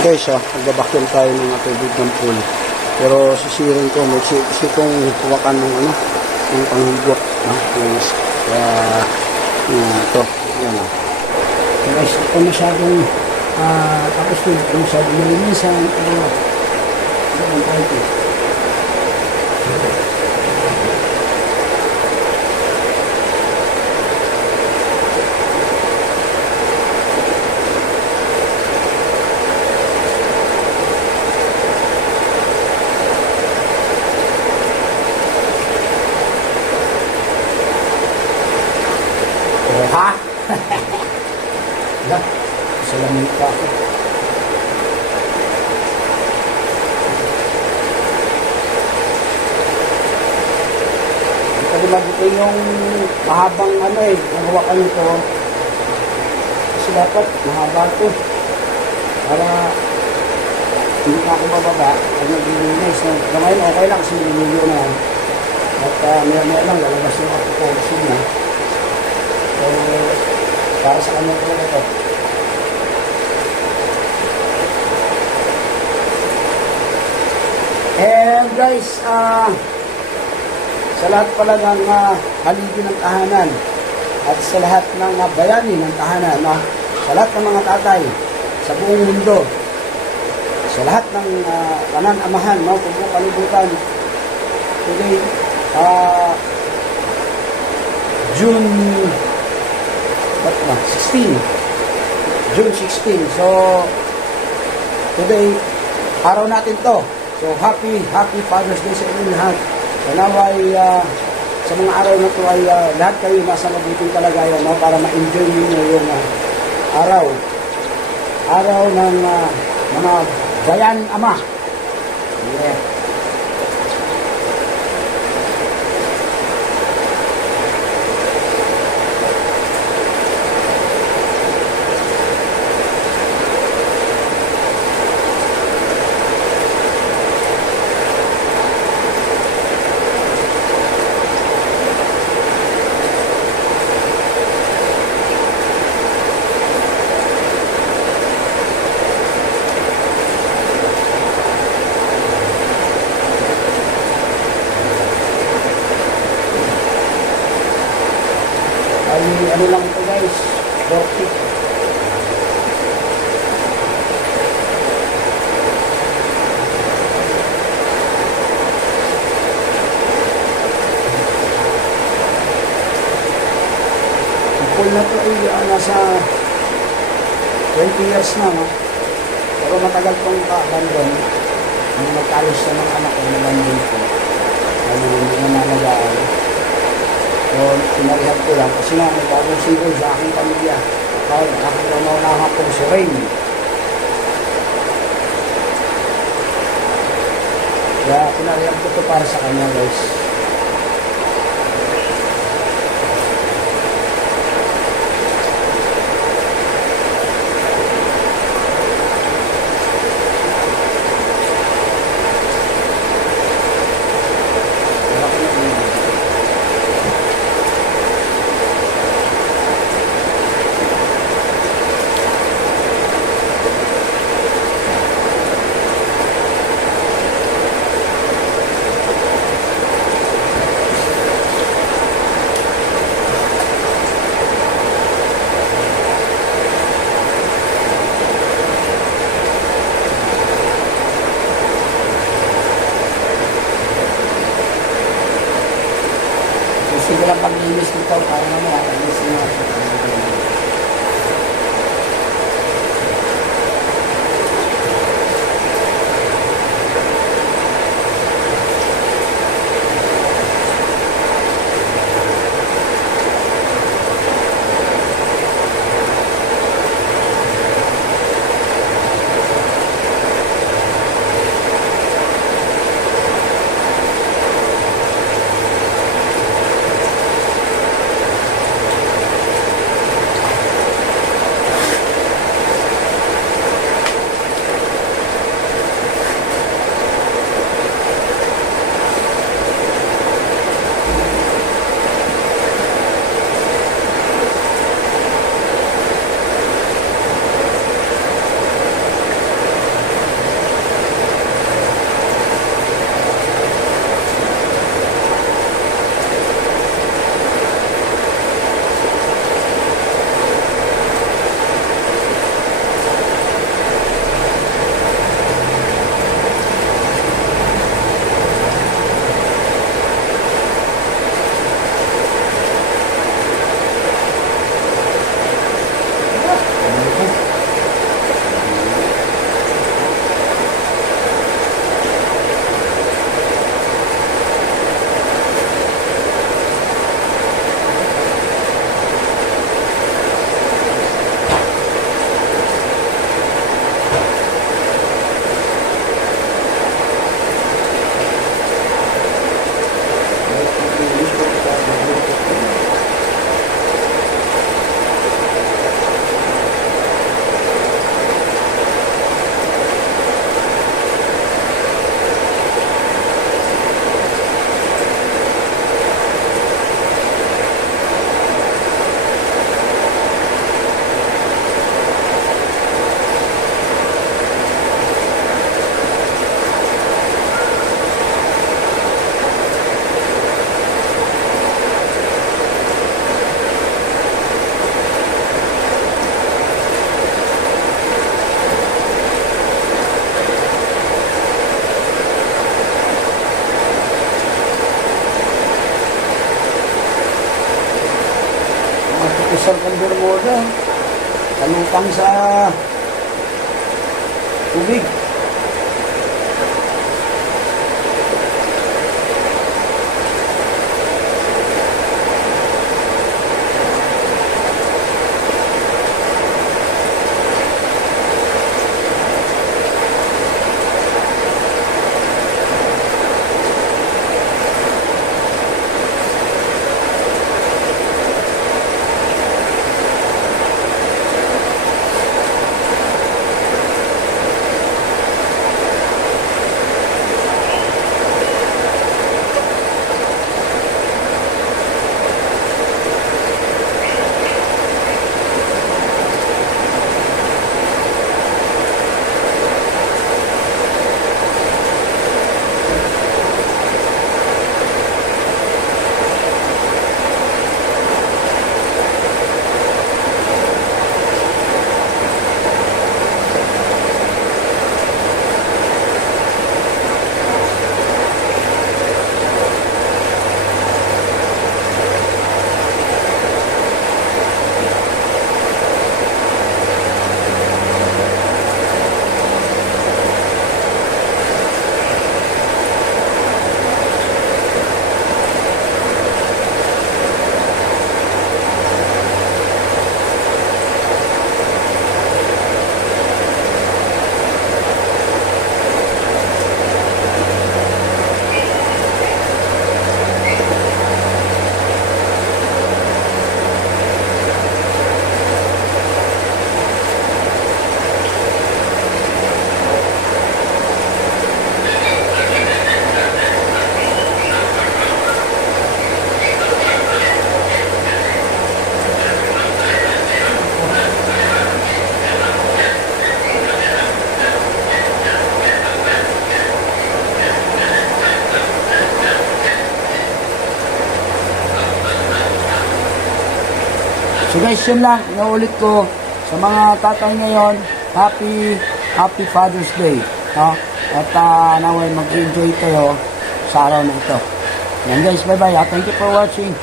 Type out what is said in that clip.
guys ha, magbabakyam tayo ng tubig ng pool. Pero sisirin ko, may si, si kong huwakan ng ano, ng panghugot. Ha? Yung, kaya, uh, ito, yan ha. So guys, ito masyadong, ah, tapos yun, ito masyadong malinisan, pero, ito ang kahit eh. Oh, ha? Wala. Salamin pa ako. Ito naman ito yung mahabang ano eh, nahawakan nito. Kasi dapat mahaba ito. Para hindi na ako bababa pag naglilinis. So, ngayon okay lang kasi nililiyo na yan. At uh, maya maya lang lalabas yung ako niya. So, para sa kanya ito. And guys, ah, sa lahat pala ng uh, haligi ng tahanan at sa lahat ng uh, bayani ng tahanan, ah, sa lahat ng mga tatay sa buong mundo, sa lahat ng uh, kanan amahan, no, kung kalibutan, today, ah, June what ba? 16. June 16. So, today, araw natin to. So, happy, happy Father's Day sa inyo lahat. So, naway, uh, sa mga araw na to ay uh, lahat kayo nasa mabuting kalagayan no? para ma-enjoy ninyo yung uh, araw. Araw ng uh, mga bayan ama. Yeah. ay ano lang ito guys, 40. Ang pool na to ay ah, nasa 20 years na, no? Pero matagal pong ka-abandon. Nung nagkalos na ng anak ko, nabandon ko. Ano, hindi na nalagaan. So, pinarihab ko lang kasi nga may bagong single sa aking pamilya. Kaya nakakaunawa ko si Rain. Kaya pinarihab ko to para sa kanya guys. Kaya ako nag- Gusto ko lang nito para naman Pastor Caldermoda. Kalutang sa tubig. So guys, yun lang. Inaulit ko sa mga tatay ngayon, happy, happy Father's Day. No? At uh, naway mag-enjoy kayo sa araw na ito. Yan guys, bye-bye. ah. Thank you for watching.